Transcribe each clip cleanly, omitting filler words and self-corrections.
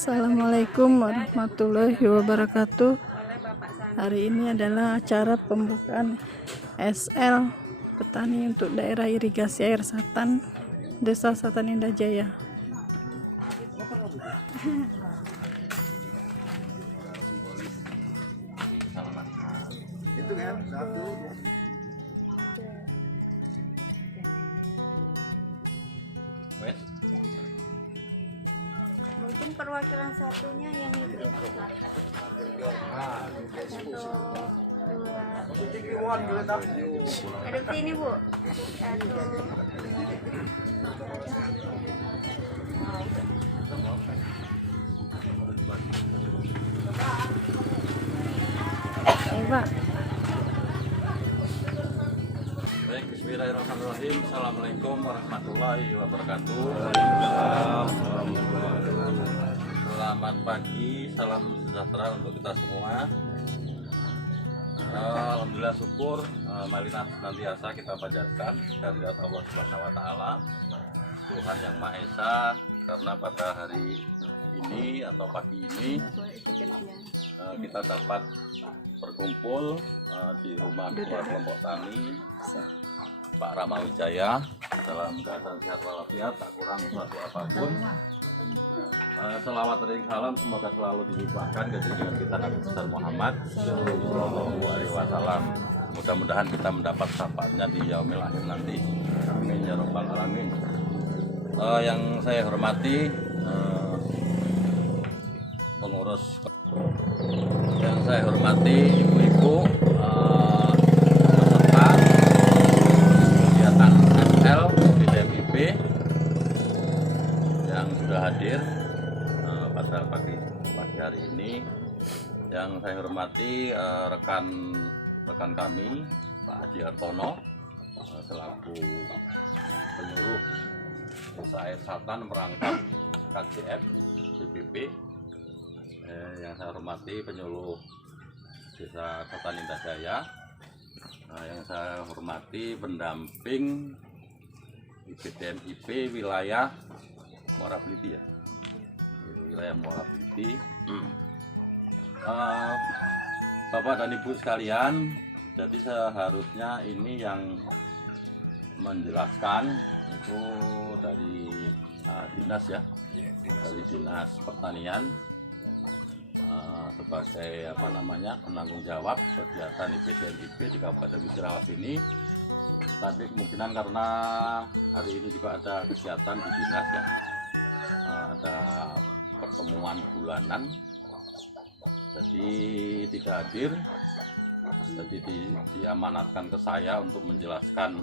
Assalamualaikum warahmatullahi wabarakatuh. Hari ini adalah acara pembukaan SL petani untuk daerah irigasi air Satan, Desa Satan Indah Jaya. Itu kan satu. Mungkin perwakilan satunya yang ibu-ibu. Ada sini Bu. Satu. Pak. Baik, bismillahirrahmanirrahim. Assalamualaikum warahmatullahi wabarakatuh. Selamat pagi, salam sejahtera untuk kita semua. Alhamdulillah syukur, marilah senantiasa kita panjatkan kehadirat Allah Subhanahu wa taala, Tuhan yang Maha Esa, karena pada hari ini atau pagi ini kita dapat berkumpul di rumah ketua kelompok tani Pak Rama Wijaya dalam keadaan sehat walafiat, tak kurang suatu apapun. Selawat dan salam semoga selalu dilimpahkan ke junjungan kita Nabi besar Muhammad Sallallahu Alaihi Wasallam. Mudah-mudahan kita mendapat syafaatnya di yaumil akhir nanti. Amin ya rabbal alamin. Yang saya hormati pengurus, yang saya hormati ibu-ibu peserta kegiatan SL PDMIP yang sudah hadir pada pagi hari ini. Yang saya hormati rekan kami Pak Haji Hartono selaku penyuluh Desa Air Satan merangkap KCF CPP. Yang saya hormati penyuluh Desa Satan Indah Jaya. Yang saya hormati pendamping IPDMIP wilayah Muara Beliti ya, wilayah Muara Beliti. Bapak dan Ibu sekalian, jadi seharusnya ini yang menjelaskan itu dari dinas ya, dari dinas pertanian sebagai penanggung jawab kegiatan IPDMIP di Kabupaten Musirawas ini. Tapi kemungkinan karena hari ini juga ada kegiatan di dinas ya, ada pertemuan bulanan, jadi tidak hadir. Jadi diamanatkan ke saya untuk menjelaskan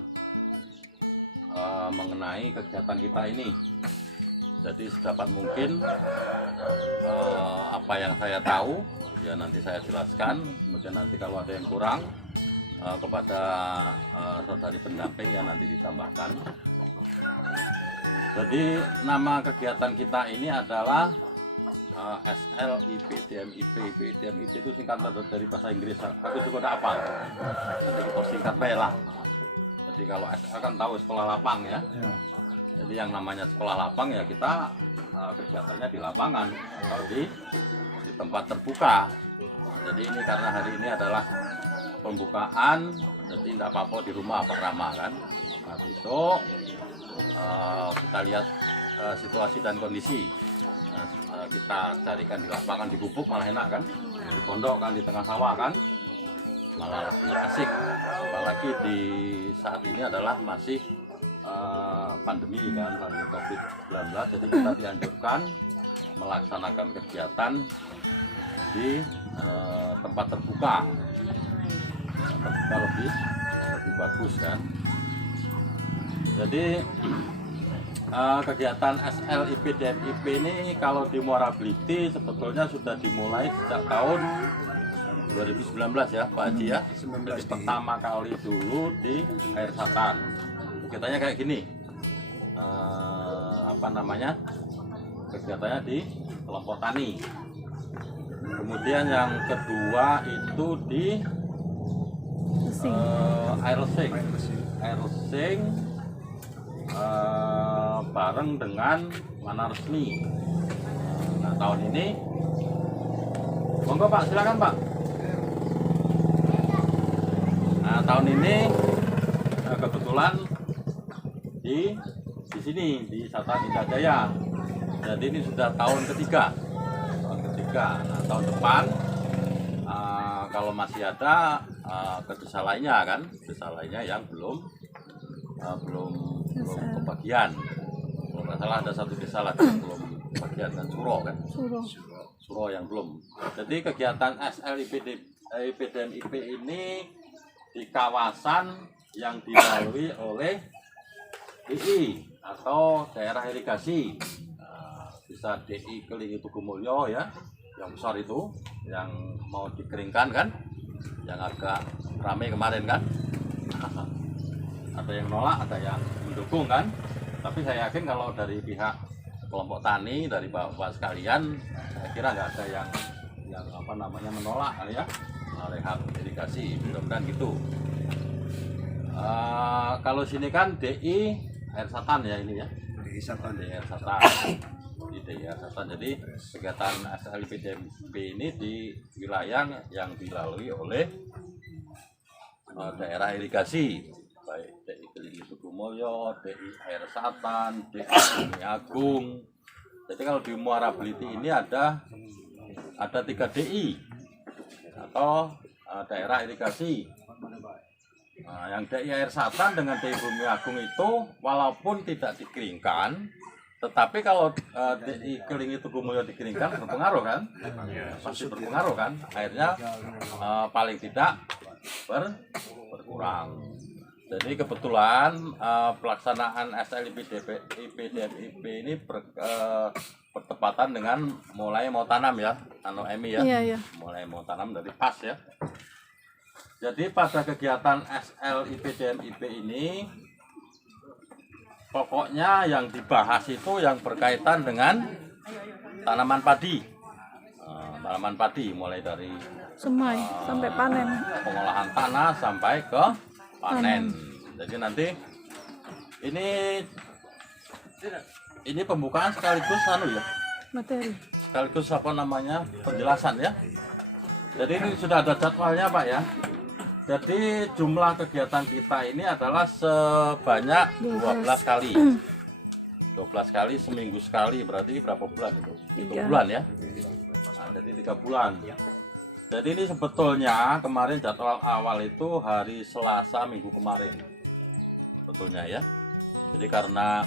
mengenai kegiatan kita ini. Jadi sedapat mungkin apa yang saya tahu ya nanti saya jelaskan. Kemudian nanti kalau ada yang kurang kepada saudari pendamping yang nanti ditambahkan. Jadi nama kegiatan kita ini adalah SL IPDMIP. IPDMIP itu singkatan dari bahasa Inggris. Aku juga tidak apa. Jadi kita singkat baik lah. Jadi kalau SL kan tahu sekolah lapang ya. Jadi yang namanya sekolah lapang ya kita kegiatannya di lapangan atau di tempat terbuka. Jadi ini karena hari ini adalah pembukaan, jadi tidak apa-apa di rumah Pak Rama kan. Nah besok kita lihat situasi dan kondisi. Kita carikan di lapangan, di gubuk malah enak kan, di pondok kan, di tengah sawah kan, malah lebih asik. Apalagi di saat ini adalah masih pandemi kan, pandemi COVID-19, jadi kita dianjurkan melaksanakan kegiatan di tempat terbuka. Terbuka lebih bagus kan. Jadi kegiatan SL IPDMIP ini kalau di Muara Beliti sebetulnya sudah dimulai sejak tahun 2019 ya Pak Haji ya. Jadi pertama kali dulu di Air Satan. Kegiatannya kayak gini, kegiatannya di kelompok tani. Kemudian yang kedua itu di air lesing bareng dengan mana resmi. Nah tahun ini. Monggo Pak, silakan Pak. Nah, tahun ini kebetulan di sini di Satan Indah Jaya. Jadi ini sudah tahun ketiga. Nah, tahun depan kalau masih ada ke desa lainnya kan, desa lainnya yang belum kebagian. Kalau nggak salah ada satu desa lagi yang belum kebagian kan, Suro kan? Suro yang belum. Jadi kegiatan SLIPDM-IP ini di kawasan yang dilalui oleh DI atau daerah irigasi. Bisa DI Kelingi Tugumulyo ya, yang besar itu, yang mau dikeringkan kan, yang agak ramai kemarin kan. Ada yang nolak, ada yang mendukung kan. Tapi saya yakin kalau dari pihak kelompok tani, dari bapak sekalian, saya kira nggak ada yang menolak ya, rehab irigasi, mudah-mudahan gitu. Kalau sini kan DI Air Satan ya ini ya, DI Air Satan. Di DI Air Satan. Jadi kegiatan SLIPDM ini di wilayah yang dilalui oleh daerah irigasi, baik DI Kelingi Tugumulyo, DI Air Satan, DI Bumi Agung. Jadi kalau di Muara Beliti ini ada 3 DI atau daerah irigasi. Nah, yang DI Air Satan dengan DI Bumi Agung itu walaupun tidak dikeringkan, tetapi kalau DI Kelingi Tugumulyo dikeringkan berpengaruh kan? Pasti berpengaruh kan? Akhirnya paling tidak berkurang. Jadi kebetulan pelaksanaan SLIPDM-IP ini bertepatan dengan mulai mau tanam ya, Emi ya, Iya. mulai mau tanam dari pas ya. Jadi pada kegiatan SLIPDM-IP ini pokoknya yang dibahas itu yang berkaitan dengan tanaman padi. Tanaman padi mulai dari Semai sampai panen. pengolahan tanah sampai ke panen. Jadi nanti ini pembukaan sekaligus Materi. sekaligus penjelasan ya. Jadi ini sudah ada jadwalnya Pak ya. Jadi jumlah kegiatan kita ini adalah sebanyak 12 kali. 12 kali seminggu sekali, berarti berapa bulan itu? 3 bulan ya. Nah, jadi 3 bulan. Jadi ini sebetulnya kemarin jadwal awal itu hari Selasa minggu kemarin. Sebetulnya ya. Jadi karena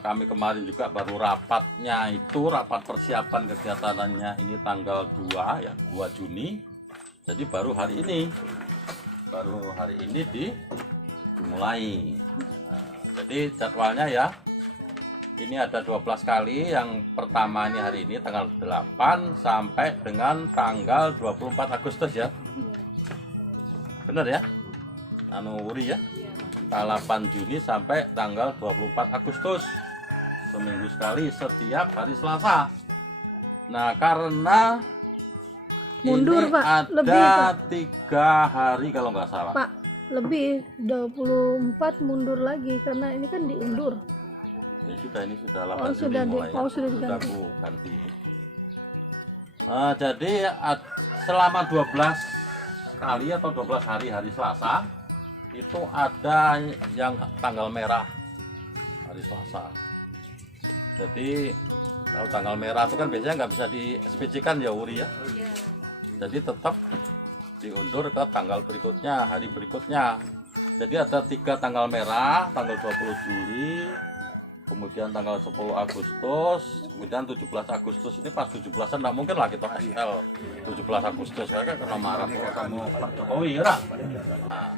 kami kemarin juga baru rapatnya itu, rapat persiapan kegiatannya ini tanggal 2 ya, 2 Juni. Jadi baru hari ini dimulai. Nah, jadi jadwalnya ya, ini ada 12 kali. Yang pertama ini hari ini tanggal 8 sampai dengan tanggal 24 Agustus ya. Benar ya? Wuri ya. Tanggal 8 Juni sampai tanggal 24 Agustus. Seminggu sekali setiap hari Selasa. Nah, karena Mundur ini Pak, ada lebih Pak. 3 hari kalau nggak salah. Pak, lebih 24 mundur lagi karena ini kan diundur. Ini sudah 8 Oh, Juni sudah mulai. sudah diganti. Aku ganti. Jadi selama 12 kali atau 12 hari Selasa itu ada yang tanggal merah hari Selasa. Jadi kalau tanggal merah itu kan biasanya nggak bisa di SPC-kan ya Wuri ya. Jadi tetap diundur ke tanggal berikutnya, hari berikutnya. Jadi ada 3 tanggal merah, tanggal 20 Juli, kemudian tanggal 10 Agustus, kemudian 17 Agustus. Ini pas 17-an nggak mungkin lah kita SL 17 Agustus, karena kena marah sama Pak Jokowi ya. Nah,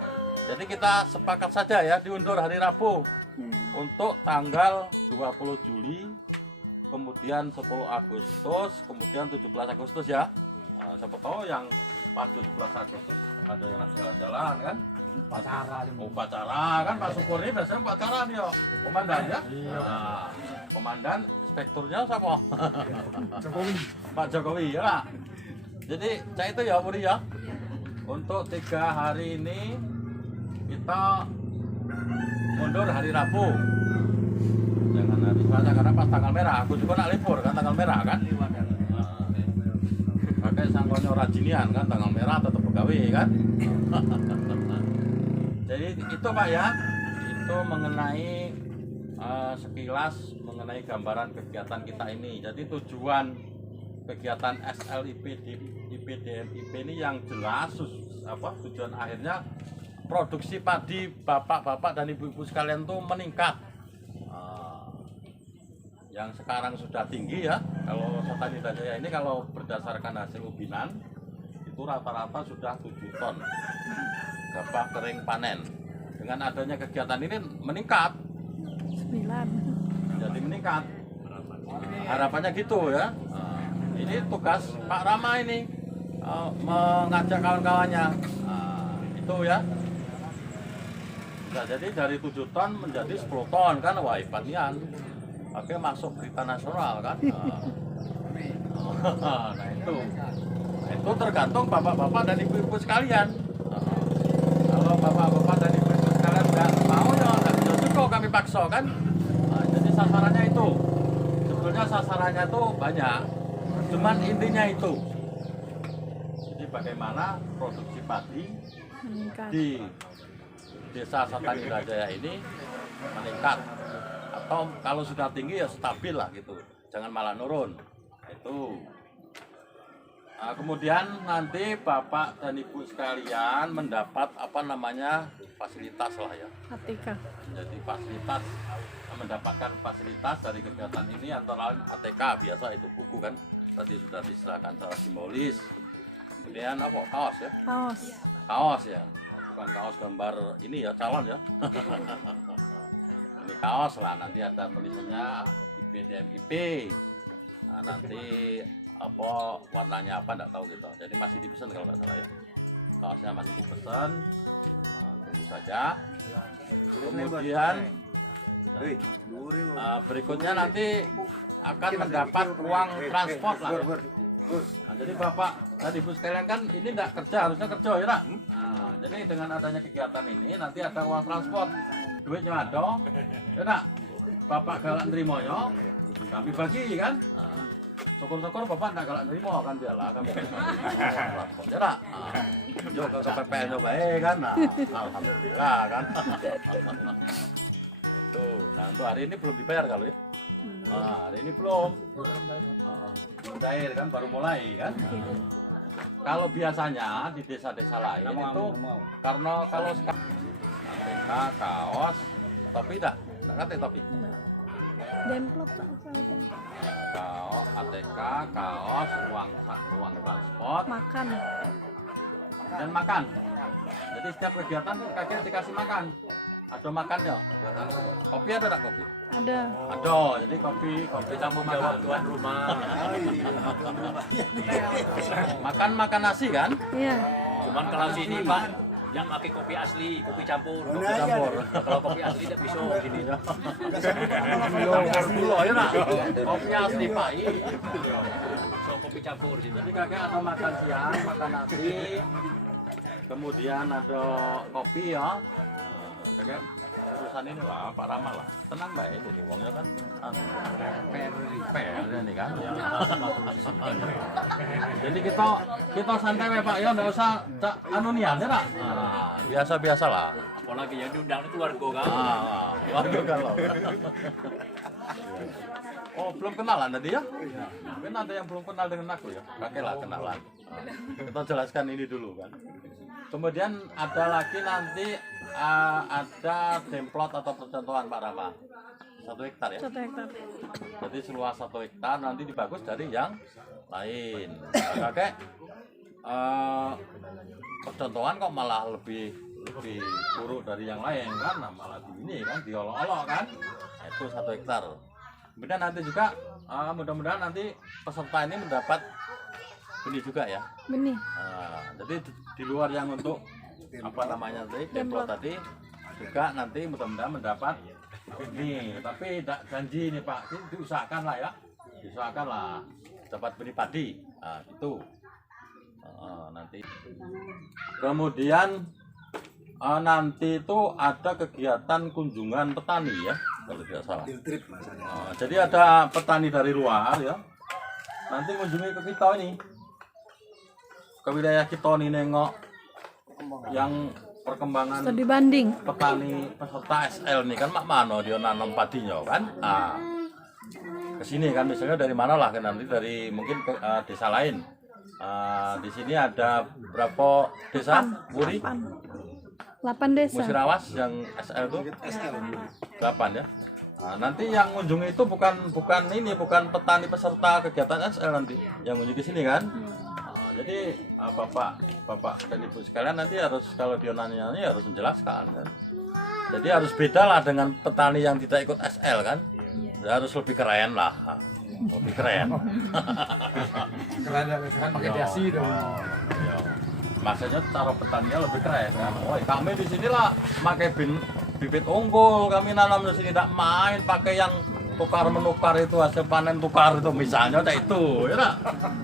jadi kita sepakat saja ya diundur hari Rabu untuk tanggal 20 Juli, kemudian 10 Agustus, kemudian 17 Agustus ya. Nah, siapa tahu yang pas 17 Agustus ada yang jalan-jalan kan, upacara kan, Pak Syukur ini biasanya upacara nih ya, komandan ya. Nah, komandan inspekturnya siapa? Pak Jokowi ya. Jadi saya itu ya Muri ya, untuk 3 hari ini kita mundur hari Rabu, jangan istilahnya karena pas tanggal merah, aku juga nak libur kan tanggal merah kan. Pakai sangkonyo rajinian kan tanggal merah tetap pegawai kan. Jadi itu Pak ya, itu mengenai sekilas mengenai gambaran kegiatan kita ini. Jadi tujuan kegiatan SLIP IPDMIP ini yang jelas tujuan akhirnya produksi padi bapak-bapak dan ibu-ibu sekalian tuh meningkat. Yang sekarang sudah tinggi ya, kalau Satan Indah Jaya ini kalau berdasarkan hasil ubinan itu rata-rata sudah 7 ton gabah kering panen. Dengan adanya kegiatan ini meningkat 9. jadi meningkat, harapannya gitu ya. Ini tugas Pak Rama ini mengajak kawan-kawannya itu ya. Nah, jadi dari 7 ton menjadi 10 ton kan, wah hebatnya. Oke, masuk berita nasional kan. Nah itu tergantung bapak-bapak dan ibu-ibu sekalian. Kalau bapak-bapak dan ibu-ibu sekalian nggak mau ya nggak bisa juga kami paksa kan. Jadi sasarannya itu, sebetulnya sasarannya itu banyak, cuman intinya itu. Jadi bagaimana produksi padi Meningkat. di Desa Satan Indah Jaya ini meningkat, atau kalau sudah tinggi ya stabil lah gitu, jangan malah nurun itu. Nah, kemudian nanti bapak dan ibu sekalian mendapat fasilitas lah ya. ATK. Jadi fasilitas, mendapatkan fasilitas dari kegiatan ini antara lain ATK biasa itu buku kan tadi sudah diserahkan secara simbolis. Kemudian kaos ya. Kaos ya, bukan kaos gambar ini ya calon ya. Ini kaos lah, nanti ada tulisannya IPDMIP. Nah, nanti warnanya apa enggak tahu gitu. Jadi masih dipesan kalau nggak salah ya. Kaosnya masih dipesan. Tunggu saja. Kemudian berikutnya nanti akan mendapat uang transport lah ya. Nah, jadi bapak dan ibu sekalian kan ini enggak kerja, harusnya kerja ya nak. Nah, jadi dengan adanya kegiatan ini nanti ada uang transport, duitnya ada ya nak. Bapak galak nerimo ya, kami bagi kan. Nah, syukur-syukur bapak enggak galak nerimo kan biarlah kami transport ya nak. Yo ke PPN baik kan. Nah, alhamdulillah kan. Tuh, nah untuk hari ini belum dibayar kalau ya. Nah, hari ini belum. Cair kan baru mulai kan. Kalau biasanya di desa-desa lain itu karena kalau ATK, kaos, topi enggak kate topi. Demplop tak itu. Kaos, ATK, kaos, uang transport, Makan. dan makan. Jadi setiap kegiatan kakek dikasih makan. Ada makannya. Kopi ada enggak kopi? Ada. Ada. Jadi kopi campur makan. Tuan rumah. Makan nasi kan? Iya. Cuman kalau sini Pak, yang pakai kopi asli, kopi campur. Kopi campur. Kalau kopi asli tidak bisa gini. Dulu ya nak. Kopi asli Pak. So kopi campur sini. Jadi kakek ada makan siang, makan nasi. Kemudian ada kopi ya. Kakek urusan ini lah Pak Rama lah. Tenang baik ini uangnya kan. PR ini kan. Jadi kita santai Pak ya, enggak usah anunian ya nak. Biasa-biasa lah. Apalagi yang diundang itu warga kan. Warga kalau. Oh, belum kenalan tadi ya? Mungkin ada yang belum kenal dengan aku ya. Kakek lah kenalan. Kita jelaskan ini dulu kan. Kemudian ada lagi nanti ada demplot atau percontohan Pak Rama. 1 hektar ya. 1 hektar. Jadi seluas 1 hektar nanti dibagus dari yang lain. Nah, kakek percontohan kok malah lebih buruk dari yang lain kan? Nah, malah ini kan diolok-olok kan? Itu 1 hektar. Kemudian nanti juga mudah-mudahan nanti peserta ini mendapat benih juga ya. Benih. Nah, jadi di luar yang untuk tadi demplot tadi juga nanti mudah-mudahan mendapat benih. Tapi tidak janji nih Pak, diusahakan lah ya, diusahakan lah dapat benih padi. Nah, itu nanti. Kemudian nanti itu ada kegiatan kunjungan petani ya, kalau tidak salah. Field trip Mas. Jadi ada petani dari luar ya, nanti kunjungi ke kita ini, ke wilayah kita ini, nengok yang perkembangan Studi banding. petani peserta SL nih kan, mak mano dia nanam padinya kan. Nah, ke sini kan misalnya dari mana lah kan, nanti dari mungkin ke desa lain. Di sini ada berapa desa? Wuri, 8 desa. Musirawas yang SL itu 8 ya. Nanti yang kunjungi itu bukan petani peserta kegiatan SL nanti yang kunjungi sini kan. Jadi bapak dan ibu sekalian nanti harus, kalau dia nanya harus menjelaskan kan. Jadi harus beda lah dengan petani yang tidak ikut SL kan. Harus lebih keren lah, lebih keren. Keren pakai dasi dong. Maksudnya cara petaninya lebih keren kan. Woi, kami di sini lah pakai bibit unggul, kami nanam di sini tidak main pakai yang tukar menukar itu, hasil panen tukar itu misalnya kayak itu ya.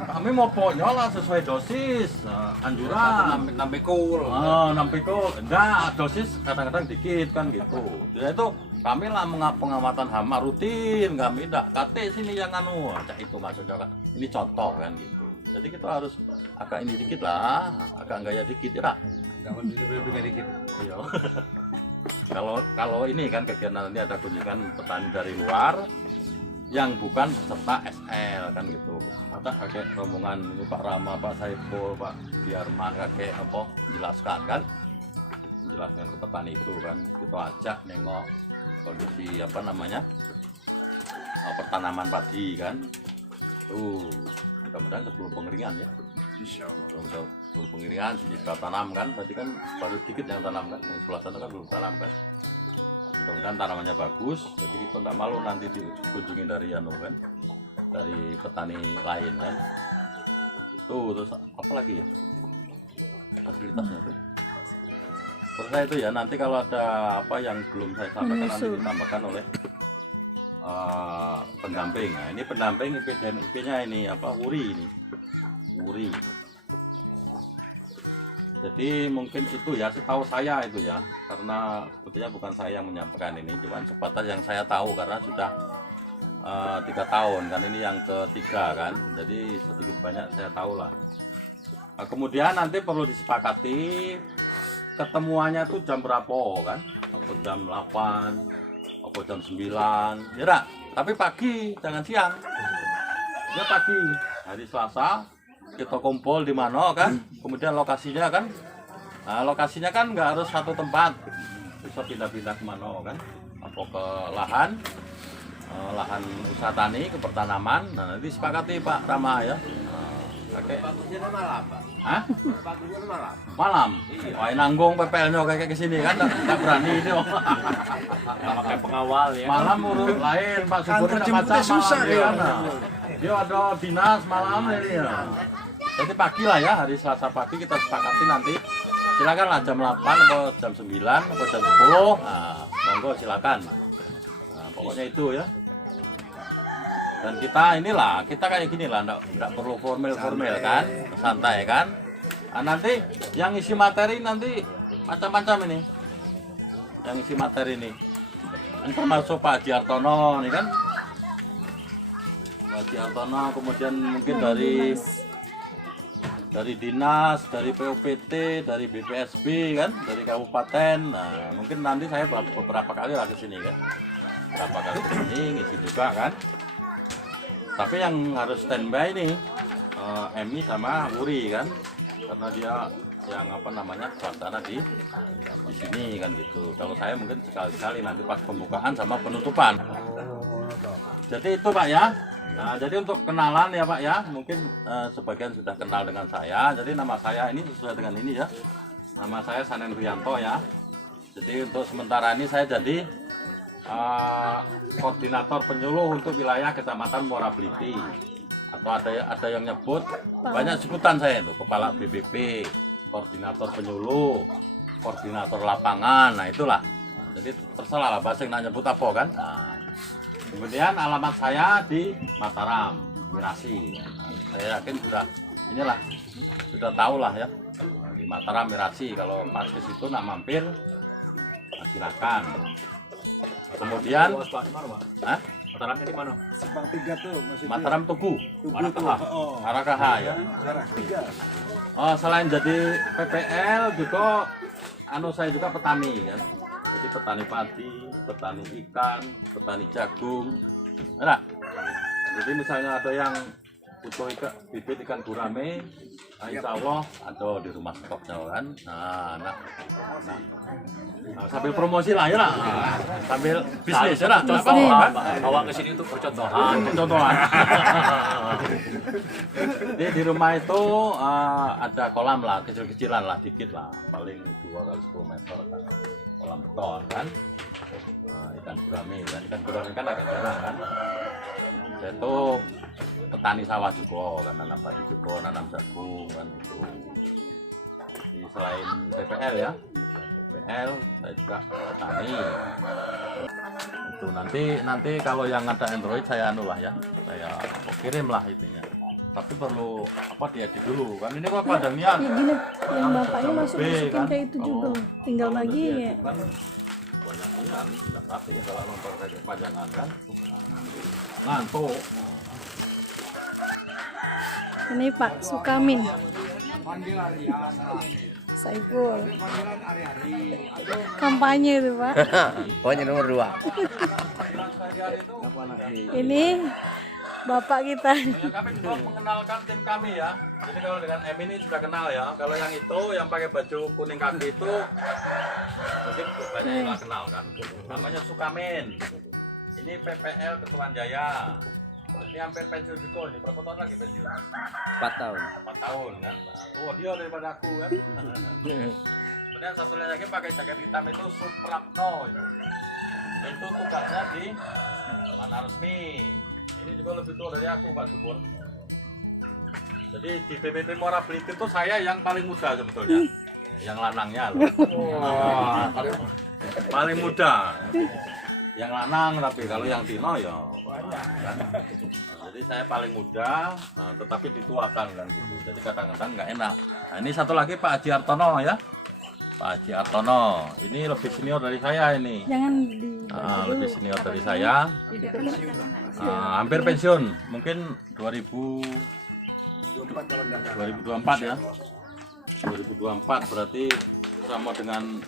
Kami mau pokoknya lah sesuai dosis anjuran. 6 pikul. 6 pikul, enggak, dosis kadang-kadang dikit kan gitu. Jadi itu kami lah pengamatan hama rutin, kami enggak kate sini yang anu, kayak itu maksudnya kan. Ini contoh kan gitu. Jadi kita harus agak ini dikit lah, agak gaya dikit ya. Jangan lebih dikit. Iya. Kalau ini kan kegiatan nanti ada kunjungan petani dari luar yang bukan peserta SL kan gitu. Ada kakek rombongan ini Pak Rama, Pak Saiful, Pak Biarman, kakek apa menjelaskan kan, menjelaskan ke petani itu kan. Kita ajak nengok kondisi apa namanya pertanaman padi kan. Tuh mudah-mudahan sebelum pengeringan ya. Insyaallah. Belum pengeringan sudah tanam kan, berarti kan baru sedikit yang tanam kan, yang sebelah sana kan belum tanam kan. Mudah-mudahan tanamannya bagus, jadi kita tidak malu nanti dikunjungi dari kan, dari petani lain kan. Itu terus apa lagi ya fasilitasnya tuh. Terus itu ya nanti kalau ada apa yang belum saya sampaikan nanti ditambahkan oleh pendamping. Nah ini pendamping IP-nya ini apa, Wuri ini, Wuri. Jadi mungkin itu ya, setahu saya itu ya, karena sebetulnya bukan saya yang menyampaikan ini, cuma sebatas yang saya tahu karena sudah 3 tahun kan, ini yang ketiga kan, jadi sedikit banyak saya tahu lah. Kemudian nanti perlu disepakati ketemuannya tuh jam berapa kan, atau jam 8, atau jam 9, ya dak? Tapi pagi, jangan siang, ya pagi, hari Selasa. Kita kumpul di mana kan, kemudian lokasinya kan, nah lokasinya kan nggak harus satu tempat, bisa pindah-pindah kemana kan, apa ke lahan usaha tani, ke pertanaman. Nah nanti sepakati Pak Rama ya. Oke. Bagusnya malam, Pak. Hah? Bagusnya malam. Malam? Wah nanggung PPL-nya kayak kesini kan, nggak berani ini. Pakai pengawal ya. Malam urut lain, Pak Subur tidak baca susah malam ya. dia ada dinas malam ini ya. Jadi pagi lah ya, hari Selasa pagi kita sepakati nanti. Silakan lah jam 8 atau jam 9 atau jam 10. Nah, monggo silakan. Nah, pokoknya itu ya. Dan kita inilah, kita kayak gini lah, enggak perlu formal kan, santai kan. Nah, nanti yang isi materi nanti macam-macam ini. Yang isi materi ini. Ini termasuk Pak Haji Hartono nih kan. Pak Haji Hartono, kemudian mungkin dari dinas, dari PUPT, dari BPSB kan, dari kabupaten. Nah, mungkin nanti saya beberapa kali lah ke sini kan. Beberapa kali ke sini ngisi juga kan. Tapi yang harus standby nih Emi sama Wuri kan. Karena dia yang apa namanya pelaksana di sini kan gitu. Kalau saya mungkin sekali-sekali nanti pas pembukaan sama penutupan. Jadi itu Pak ya. Nah, jadi untuk kenalan ya Pak ya, mungkin sebagian sudah kenal dengan saya. Jadi nama saya ini sesuai dengan ini ya. Nama saya Sanen Rianto ya. Jadi untuk sementara ini saya jadi koordinator penyuluh untuk wilayah Kecamatan Muara Bliti. Atau ada yang nyebut banyak sebutan saya itu, kepala BPP, koordinator penyuluh, koordinator lapangan. Nah itulah. Jadi terserah lah bahasa yang nyebut apa kan. Nah, kemudian alamat saya di Mataram. Mirasi. Nah, saya yakin sudah tahu lah ya. Di Mataram Mirasi, kalau pas ke situ nak mampir, silakan. Kemudian, Luas, Pak, di mana, Pak? Hah? Mataramnya di mana? Simpang 3 tuh maksudnya. Mataram Tugu, Arakaha. Arakaha ya. Arah 3. Oh, selain jadi PPL juga, saya juga petani kan. Jadi petani padi, petani ikan, petani jagung. Nah, jadi misalnya ada yang butuh bibit ikan gurame, nah, insya Allah ada di rumah stoknya kan. Nah, sambil promosi lah ya lah, sambil bisnis ya lah. Contohan, bawa ke sini untuk percontohan. Contohan. Jadi di rumah itu ada kolam lah, kecil-kecilan lah, dikit lah, paling 2 kali 10 meter kan. Kolam beton kan. Ikan gurame kan agak jarang kan. Saya itu petani sawah juga kan, nanam padi juga, nanam jagung kan itu. Jadi selain PPL ya, PPL saya juga petani. Itu nanti kalau yang ada Android saya lah ya, saya kirim lah itunya. Tapi perlu diedit dulu kan, ini kok padangnya Ya gini, yang bapaknya B, masukin kan? kayak itu juga. Tinggal Kalau lagi diedit ya. kan banyak ini kan, nggak rapi ya kalau nonton kayak kepanjangan kan, ngantuk. Ini Pak Sukamin, Panggilan Rian. Saiful. Panggilan hari-hari. Kampanye itu Pak. Pokoknya nomor 2. Ini bapak kita. Ya, kami juga mengenalkan tim kami ya. Jadi kalau dengan M ini sudah kenal ya. Kalau yang itu yang pakai baju kuning kaki itu mungkin banyak yang nggak kenal kan. Namanya Sukamin. Ini PPL Ketuan Jaya. Ini hampir pensiun juga. Ini berapa tahun lagi pensiun? 4 tahun. 4 tahun kan. Tua dia daripada aku kan. Kemudian satu lagi pakai jaket hitam itu Suprapto itu. Itu tugasnya di Mana Resmi. Ini juga lebih tua dari aku Pak Subur. Jadi di BPP Muara Beliti itu saya yang paling muda sebetulnya. Yang lanangnya loh. Paling muda. Yang lanang, tapi kalau yang Tino ya banyak kan. Jadi saya paling muda, tetapi dituakan kan gitu. Jadi kadang-kadang nggak enak. Nah ini satu lagi Pak Haji Artono ya. Pak Haji Artono, ini lebih senior dari saya ini. Jangan Lebih senior dari saya. Hampir pensiun, mungkin 2024 ya. 2024 berarti sama dengan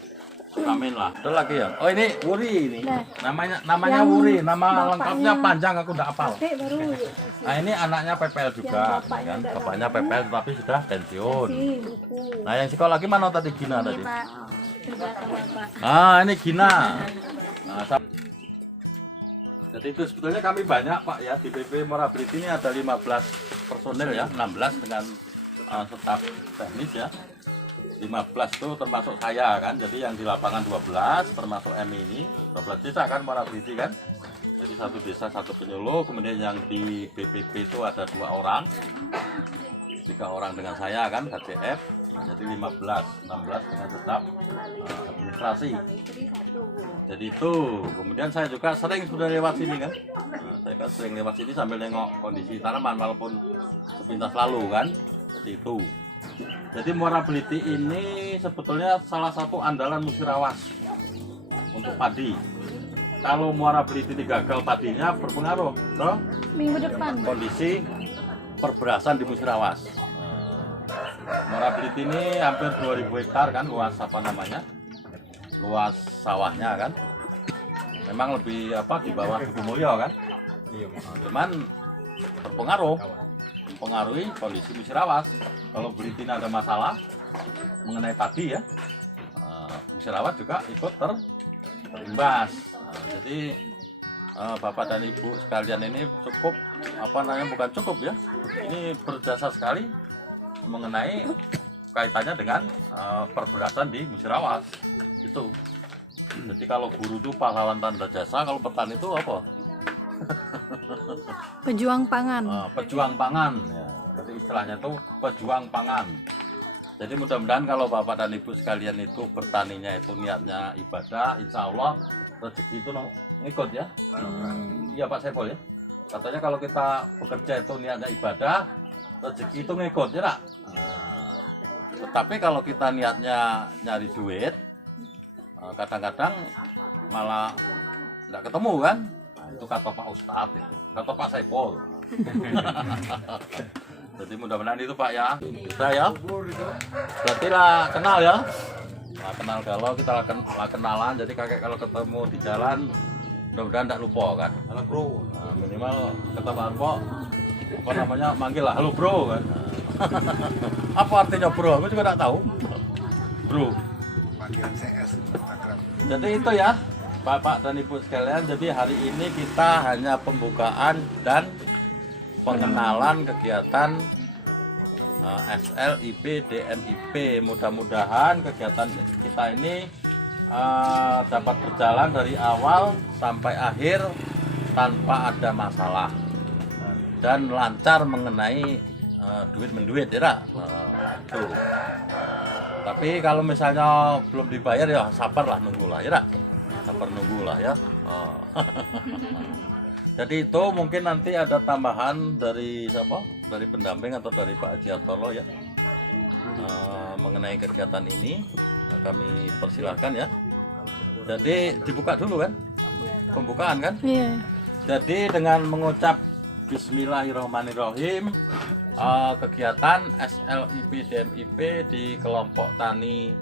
Sukamin lah. Ada lagi ya? Oh ini Wuri ini. Namanya yang Wuri. Nama bapaknya- lengkapnya panjang aku enggak hafal. Oke, baru Nah ini anaknya PPL juga, bapaknya kan? udah Bapaknya PPL tapi sudah pensiun. sih buku. Nah yang sekolah lagi mana tadi Gina Ini tadi? Pak, kerja sama Pak. Ini Gina. Jadi itu sebetulnya kami banyak Pak ya di PP Muara Beliti ini ada 15 personil ya, 16 dengan staf teknis ya. 15 itu termasuk saya kan, jadi yang di lapangan 12 termasuk M ini 12 desa kan Muara Beliti kan. Jadi satu desa satu penyuluh, kemudian yang di BPP itu ada 2 orang, 3 orang dengan saya kan KCF, jadi 16 dengan staf administrasi. Jadi itu, kemudian saya juga sering sudah lewat sini kan. Saya kan sering lewat sini sambil nengok kondisi tanaman walaupun sepintas lalu kan. Jadi itu. Jadi Muara Beliti ini sebetulnya salah satu andalan Musirawas untuk padi. Kalau Muara Beliti ini gagal padinya berpengaruh ke Minggu depan. kondisi perberasan di Musirawas. Muara Beliti ini hampir 2000 hektar kan luas luas sawahnya kan. Memang lebih di bawah Tugu Mulyo kan. Cuman berpengaruh mempengaruhi kondisi Musirawas. Kalau Beliti ada masalah mengenai padi ya, Musirawas juga ikut terimbas. Jadi Bapak dan Ibu sekalian ini cukup bukan cukup ya, ini berjasa sekali mengenai kaitannya dengan perberasan di Musirawas itu. Jadi kalau guru itu pahlawan tanda jasa, kalau petani itu apa? Pejuang pangan. Pejuang pangan ya. Jadi istilahnya itu pejuang pangan. Jadi mudah-mudahan kalau Bapak dan Ibu sekalian itu bertaninya itu niatnya ibadah, insya Allah rezeki itu ngikut ya. Iya Pak Saiful ya. Katanya kalau kita bekerja itu niatnya ibadah, rezeki itu ngikut ya nak? Nah, tetapi kalau kita niatnya nyari duit, kadang-kadang malah nggak ketemu kan? Nah, itu kata Pak Ustadz itu, kata Pak Saipul. Jadi mudah-mudahan itu Pak ya, bisa ya. Berarti lah kenal ya. Lah kenal kalau kita lah kenalan, jadi kakek kalau ketemu di jalan, mudah-mudahan tidak lupa kan. Halo bro, nah, minimal ketemu Pak, apa namanya manggil lah, halo bro kan. Apa artinya bro? Aku juga tidak tahu. Bro. Panggilan CS Instagram. Jadi itu ya, Bapak dan Ibu sekalian. Jadi hari ini kita hanya pembukaan dan pengenalan kegiatan SLIP DMIP. Mudah-mudahan kegiatan kita ini dapat berjalan dari awal sampai akhir tanpa ada masalah dan lancar mengenai duit menduit ya. Tuh. Tapi kalau misalnya belum dibayar ya sabarlah nunggulah ya. Sabar nunggulah ya. Jadi itu mungkin nanti ada tambahan dari siapa? Dari pendamping atau dari Pak Haji Artolo ya. Mengenai kegiatan ini kami persilahkan ya. Jadi dibuka dulu kan? Pembukaan kan? Iya. Jadi dengan mengucap Bismillahirrahmanirrahim, kegiatan SLIP DMIP di kelompok tani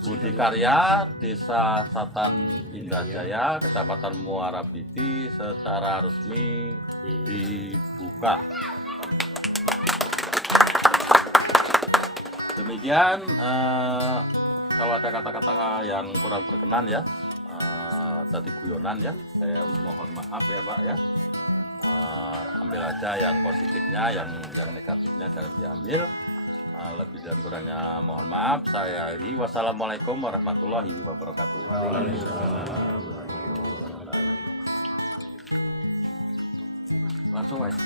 Budi Karya, Desa Satan Indah Jaya, Kecamatan Muara Biti secara resmi dibuka. Demikian, kalau ada kata-kata yang kurang berkenan ya, tadi guyonan ya, saya mohon maaf ya Pak ya. Ambil aja yang positifnya, yang negatifnya jangan diambil. Lebih dan kurangnya mohon maaf. Saya akhiri. Wassalamualaikum warahmatullahi wabarakatuh. Langsung, Mas.